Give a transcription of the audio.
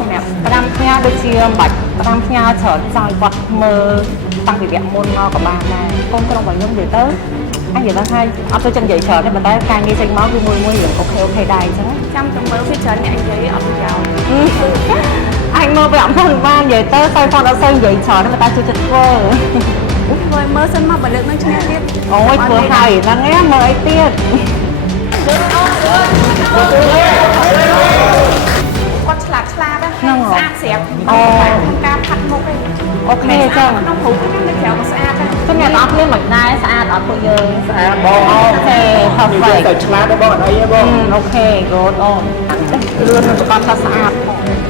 សម្រាប់5ផ្ញើដូចជាបាច់5ផ្ញើច្រើនចង់គាត់មើលតាំងពីវគ្គមុនមកក៏បានដែរកូនក្រុមរបស់ខ្ញុំនិយាយទៅអញនិយាយថាអត់ទៅចឹងនិយាយច្រើនទេប៉ុន្តែការងារចេញមកគឺមួយរឿងអូខេដែរអញ្ចឹងចាំទៅមើលវាច្រើនអ្នកនិយាយអត់ប្រយោជន៍អញមើលវាអត់ផងបាននិយាយទៅតែគាត់អត់សូវនិយាយច្រើនតែជួយចិត្តធ្វើមើលសិនមកបើលើកនឹងឈ្នះទៀតអូយធ្វើហើយហ្នឹងឯងមើលអីទៀតគាត់ឆ្លាតហ្នឹងស្អាតស្រាប់ការផាត់មុខឯងអូខេចឹងក្នុងព្រោះខ្ញុំនៅក្រៅក៏ស្អាតដែរចឹងអ្នកនរគ្នាមិនដែរស្អាតអត់ពួកយើងស្អាតបងអូខេ perfect តែឆ្លាតដែរបងអត់អីទេបងអូខេ good អូលឿននឹងប្រកបថាស្អាតផង